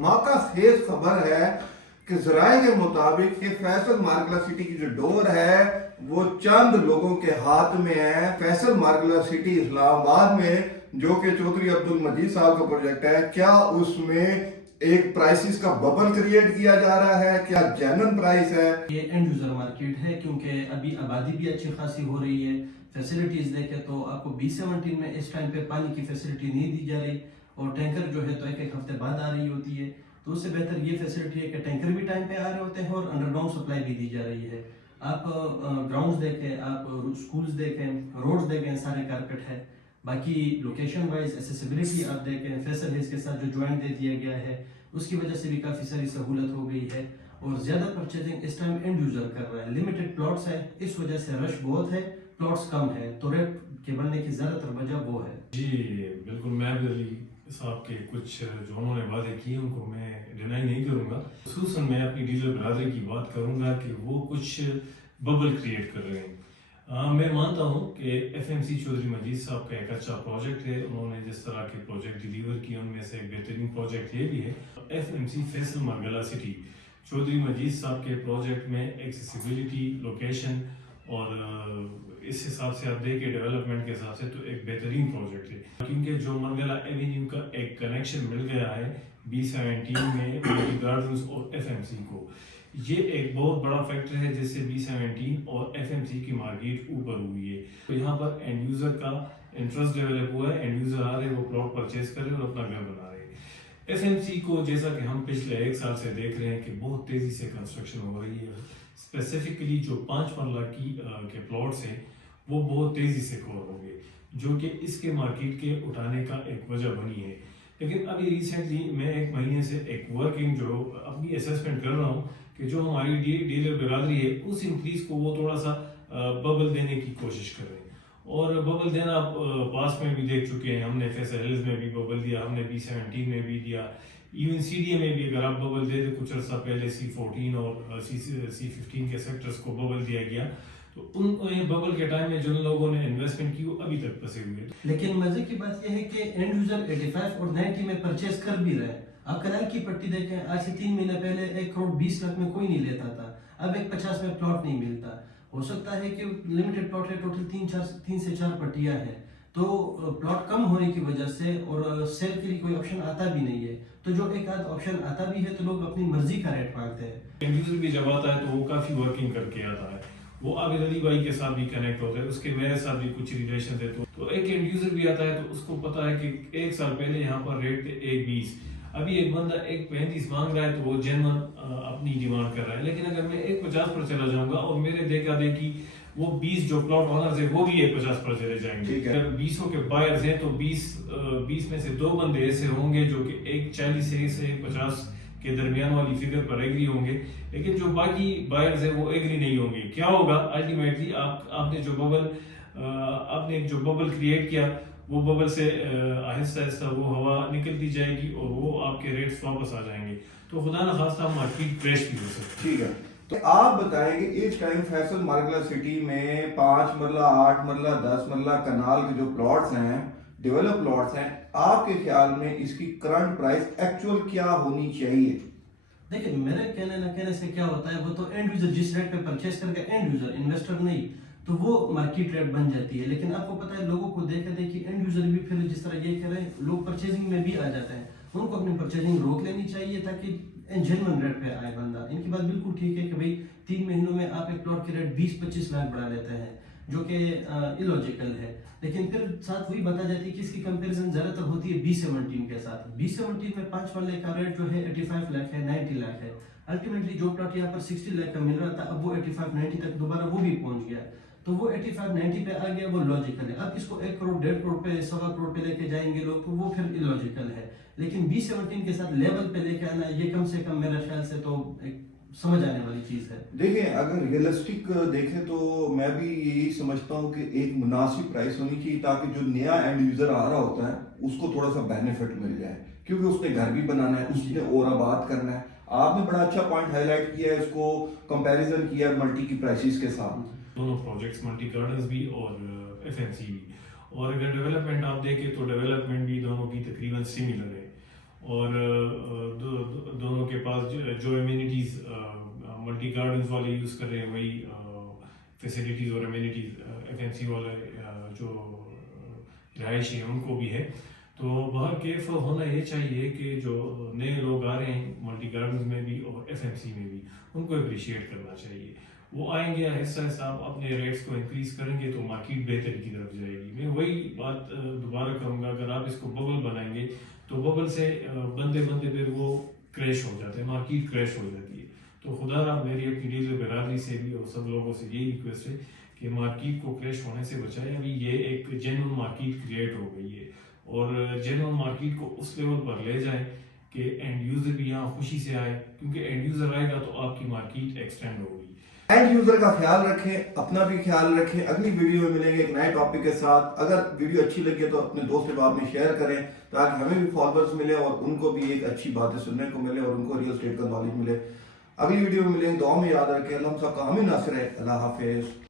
موقع خیز خبر ہے کہ ذرائع کے مطابق کہ فیصل مارکلا سٹی کی جو ڈور ہے وہ چند لوگوں کے ہاتھ میں ہے. فیصل مارکلا سٹی اسلام آباد میں جو کہ چودھری عبد المجید صاحب کا پروجیکٹ ہے, کیا اس میں ایک پرائسز کا ببل کریٹ کیا جا رہا ہے, کیا جینن پرائس ہے؟ یہ اینڈ یوزر مارکیٹ ہے کیونکہ ابھی آبادی بھی اچھی خاصی ہو رہی ہے. فیسلٹیز دیکھیں تو آپ کو B17 میں اس ٹائم پہ پانی کی فیسلٹی نہیں دی جا رہی, اور ٹینکر جو ہے تو ایک ہفتے بعد آ رہی ہوتی ہے. تو اس سے بہتر یہ فیسلٹی ہے کہ ٹینکر بھی ٹائم پہ آ رہے ہوتے ہیں اور انڈر گراؤنڈ سپلائی بھی دی جا رہی ہے. آپ گراؤنڈز دیکھیں, آپ اسکولز دیکھیں, روڈز دیکھیں, سارے کارپیٹ ہے. باقی لوکیشن وائز ایسیسیبلٹی آپ دیکھیں, فیصل ہلز کے ساتھ جو جوائنٹ دے دیا گیا ہے اس کی وجہ سے بھی کافی ساری سہولت ہو گئی ہے. اور زیادہ پرچیزنگ اس ٹائم اینڈ یوزر کر رہا ہے. لمیٹڈ پلاٹس ہے, اس وجہ سے رش بہت ہے, پلاٹس کم ہے, تو ریٹ کے بڑھنے کی زیادہ تر وجہ وہ ہے. جی بالکل, میں بھی صاحب کے کچھ جو انہوں نے وعدے کیے ان کو میں ڈینائی نہیں کروں گا. خصوصاً میں اپنی ڈیلر برادری کی بات کروں گا کہ وہ کچھ ببل کریٹ کر رہے ہیں. میں مانتا ہوں کہ FMC چودھری مجید صاحب کا ایک اچھا پروجیکٹ ہے. انہوں نے جس طرح کے پروجیکٹ ڈیلیور کیے ان میں سے ایک بہترین پروجیکٹ یہ بھی ہے. FMC فیصل مارکلا سٹی چودھری مجید صاحب کے پروجیکٹ میں ایکسیسیبلٹی, لوکیشن اور اس حساب سے آپ دیکھیں ڈیولپمنٹ کے حساب سے تو ایک بہترین پروجیکٹ ہے, کیونکہ جو مرگلا ایونیو کا ایک کنیکشن مل گیا ہے B17 میں گارڈنز اور FMC کو, یہ ایک بہت بڑا فیکٹر ہے جس سے B17 اور FMC کی مارکیٹ اوپر ہوئی ہے. تو یہاں پر اینڈ یوزر کا انٹرسٹ ڈیولپ ہوا ہے, اینڈ یوزر آ رہے ہیں, وہ پلاٹ پرچیز کر رہے ہیں اور اپنا گھر بنا رہے ہیں. FMC کو جیسا کہ ہم پچھلے ایک سال سے دیکھ رہے ہیں کہ بہت تیزی سے کنسٹرکشن ہو رہی ہے. اسپیسیفکلی جو 5 مرلہ کے پلاٹس ہیں وہ بہت تیزی سے کور ہو گئے, جو کہ اس کے مارکیٹ کے اٹھانے کا ایک وجہ بنی ہے. لیکن ابھی ریسنٹلی میں ایک مہینے سے ایک ورکنگ جو اپنی اسیسمنٹ کر رہا ہوں کہ جو ہماری ڈیلر برادری ہے اس انکریز کو وہ تھوڑا سا ببل دینے کی کوشش کر رہے ہیں. اور ببل دینا آپ پاس میں بھی دیکھ چکے ہیں, ہم نے فیصل ہلز میں بھی ببل دیا, ہم نے B17 میں بھی دیا, ایون CDA میں بھی اگر آپ ببل دے دیں کچھ عرصہ پہلے C14 اور C15 کے سیکٹرز کو ببل دیا گیا. تو ان ببل کے ٹائم میں جن لوگوں نے انویسٹمنٹ کی وہ ابھی تک پھنسے ہوئے. لیکن مزے کی بات یہ ہے کہ اینڈ یوزر 85 اور 90 میں پرچیز کر بھی رہے. آپ کنال کی پٹی دیکھیں, آج سے 3 مہینے پہلے 1 کروڑ 20 لاکھ میں کوئی نہیں لیتا تھا, اب 1.50 میں پلاٹ نہیں ملتا. ہو سکتا ہے کہ لمیٹڈ پلاٹ ہے, ٹوٹل 3 سے 4 پٹیاں ہیں, تو پلاٹ کم ہونے کی وجہ سے اور سیل کے لیے کوئی آپشن آتا بھی نہیں ہے, تو جو ایک آدھ آپشن آتا بھی ہے تو لوگ اپنی مرضی کا ریٹ مانگتے ہیں. اینڈ یوزر بھی جب آتا ہے تو وہ کافی ورکنگ کر کے آتا ہے, وہ عابد علی بھائی کے ساتھ بھی کنیکٹ ہوتا ہے, اس کے میرے ساتھ بھی کچھ ریلیشن تھے. تو ایک اینڈ یوزر بھی آتا ہے تو اس کو پتا ہے کہ 1 سال پہلے یہاں پر ریٹ تھے 1.20, ابھی ایک بندہ 1.35 مانگ رہا ہے تو وہ جینون اپنی ڈیمانڈ کر رہا ہے. لیکن اگر میں 1.50 پر چلا جاؤں گا اور میرے دیکھا دیکھی وہ 20 جو پلاٹ آنرز ہیں وہ بھی 1.50 پر چلے جائیں گے, اگر 20 کے بائرز ہیں تو 20 میں سے 2 بندے ایسے ہوں گے جو کہ 1.40 سے 1.50 کے درمیان والی فگر پر ایگری ہوں گے, لیکن جو باقی بائرز ہیں وہ ایگری نہیں ہوں گے. کیا ہوگا الٹیمیٹلی آپ نے جو ببل کریٹ کیا وہ ببل سے آہستہ آہستہ وہ ہوا نکلتی جائے گی اور وہ آپ کے ریٹس واپس آ جائیں گے, تو خدا نخواستہ مارکیٹ کریش بھی ہو سکتی ہے. ٹھیک ہے, تو آپ بتائیں کہ اس ٹائم فیصل مارکلا سٹی میں 5 مرلہ 8 مرلہ 10 مرلہ کنال کے جو پلاٹس ہیں, ڈیولپ پلاٹس ہیں, آپ کے خیال میں اس کی کرنٹ پرائس ایکچوئل کیا ہونی چاہیے؟ دیکھیں میرے کہنے نہ کہنے سے کیا ہوتا ہے, وہ تو اینڈ یوزر جس ریٹ پہ پرچیز کر کے اینڈ یوزر انویسٹر نہیں, تو وہ مارکیٹ ریٹ بن جاتی ہے. لیکن آپ کو پتا ہے لوگوں کو دیکھا دیکھی اینڈ یوزر بھی پھر جس طرح یہ کہہ رہے ہیں لوگ پرچیزنگ میں بھی آ جاتے ہیں, ان کو اپنی پرچیزنگ روک لینی چاہیے تاکہ جینون ریٹ پہ آئے بندہ. ان کی بات بالکل ٹھیک ہے کہ بھائی 3 مہینوں میں آپ ایک پلاٹ کے ریٹ 20-25 لاکھ بڑھا لیتے ہیں, جو کہ illogical ہے. لیکن پھر ساتھ وہی بتا جاتی ہے کہ اس کی کمپیریزن زیادہ تر ہوتی ہے B17 کے ساتھ. B17 میں 5 والے کا ریٹ جو ہے 85 لاکھ ہے, 90 لاکھ ہے. الٹیمیٹلی جو پلاٹ یہاں پر 60 لاکھ کا مل رہا تھا اب وہ 85-90 تک دوبارہ وہ بھی پہنچ گیا, تو وہ 85-90 پہ آ گیا, وہ لاجیکل ہے. اب اس کو 1 کروڑ 1.5 کروڑ پہ 1.25 کروڑ پہ لے کے جائیں گے لوگ, تو وہ پھر illogical ہے. لیکن B17 کے ساتھ لیول پہ لے کے آنا یہ کم سے کم میرا خیال سے تو ایک سمجھ آنے والی چیز ہے. دیکھیں اگر ریئلسٹک دیکھیں تو میں بھی یہی سمجھتا ہوں کہ ایک مناسب پرائس ہونی چاہیے تاکہ جو نیا اینڈ یوزر آ رہا ہوتا ہے اس کو تھوڑا سا بینیفٹ مل جائے, کیونکہ اس نے گھر بھی بنانا ہے, اس نے اور آباد کرنا ہے. آپ نے بڑا اچھا پوائنٹ ہائی لائٹ کیا ہے, اس کو کمپیریزن کیا ہے ملٹی کی پرائسز کے ساتھ. دونوں پروجیکٹس ملٹی گارڈنز بھی اور FMC بھی, اور اگر ڈیولپمنٹ آپ دیکھیں تو ڈیولپمنٹ بھی دونوں کی تقریباً سملر ہے. اور دونوں کے پاس جو امینٹیز ملٹی گارڈنز والے یوز کر رہے ہیں وہی فیسلٹیز اور امینٹیز FMC والے جو رہائشی ہیں ان کو بھی ہے. تو بہر کیف ہونا یہ چاہیے کہ جو نئے لوگ آ رہے ہیں ملٹی گارڈنز میں بھی اور FMC میں بھی ان کو اپریشیٹ کرنا چاہیے. وہ آئیں گے آہستہ آہستہ اپنے ریٹس کو انکریز کریں گے تو مارکیٹ بہتری کی طرف جائے گی. میں وہی بات دوبارہ کروں گا, اگر آپ اس کو ببل بنائیں گے تو ببل سے بندے پھر وہ کریش ہو جاتے ہیں, مارکیٹ کریش ہو جاتی ہے. تو خدا را میری اپنی ڈیلر برادری سے بھی اور سب لوگوں سے یہی ریکویسٹ ہے کہ مارکیٹ کو کریش ہونے سے بچائیں. ابھی یہ ایک جینون مارکیٹ کریٹ ہو گئی ہے اور جینون مارکیٹ کو اس لیول پر لے جائیں کہ اینڈ یوزر بھی یہاں خوشی سے آئے, کیونکہ اینڈ یوزر آئے گا تو آپ کی مارکیٹ ایکسٹینڈ ہوگی. اینڈ یوزر کا خیال رکھیں, اپنا بھی خیال رکھیں. اگلی ویڈیو میں ملیں گے ایک نئے ٹاپک کے ساتھ. اگر ویڈیو اچھی لگے تو اپنے دوست احباب میں شیئر کریں تاکہ ہمیں بھی فالوورز ملے اور ان کو بھی ایک اچھی باتیں سننے کو ملے اور ان کو ریئل اسٹیٹ کا نالج ملے. اگلی ویڈیو میں ملیں گے, دعا میں یاد رکھیں. اللہ ہم سب کا حامی ناصر ہے. اللہ حافظ.